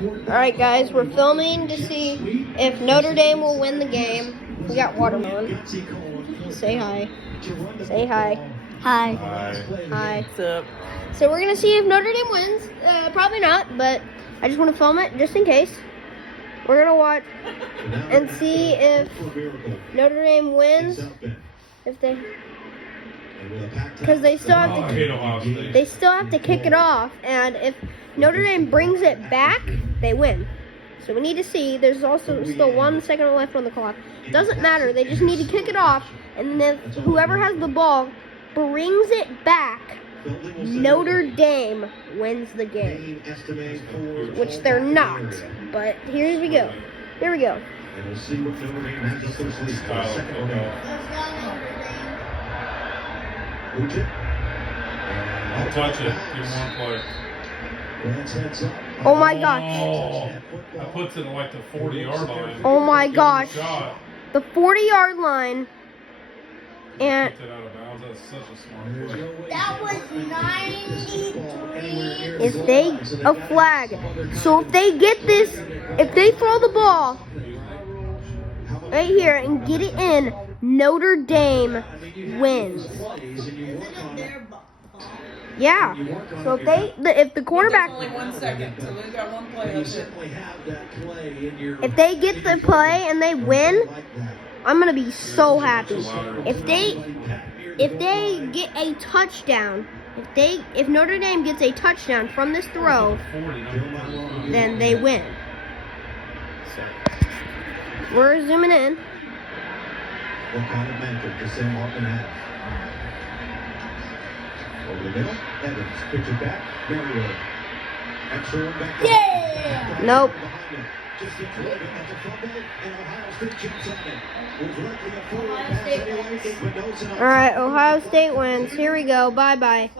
Alright guys, we're filming to see if Notre Dame will win the game. We got watermelon. Say hi. Say hi. Hi. Hi. What's up? So we're going to see if Notre Dame wins. Probably not, but I just want to film it just in case. We're going to watch and see if Notre Dame wins. If they... Because they still have to kick it off, and if Notre Dame brings it back, they win. So we need to see. There's also still 1 second left on the clock. Doesn't matter. They just need to kick it off, and then whoever has the ball brings it back. Notre Dame wins the game, which they're not. But here we go. Here we go. And we'll see what Notre Dame has essentially for the second round. I'll touch it. Give one play. Oh my gosh. Oh, that puts it like the 40-yard line. Oh my gosh. Shot. The 40-yard line. And Puts it out of bounds. That's such a smart play. That was 93. if they a flag. So if they get this, if they throw the ball right here and get it in, Notre Dame wins. Yeah. So if the quarterback, Only 1 second, so we've got one play. That's it. if they get the play and they win, I'm gonna be so happy. If they get a touchdown, if Notre Dame gets a touchdown from this throw, then they win. So we're zooming in. What kind of mentor does Sam Hartman have? Over the middle, Evans, pitch it back, Merriweather. Excellent back. Yeah! Nope. Just gets rid of it, that's a fumble, and Ohio State jumps on it. Was likely a forward pass anyway, but no. All right, Ohio State wins. Here we go. Bye-bye.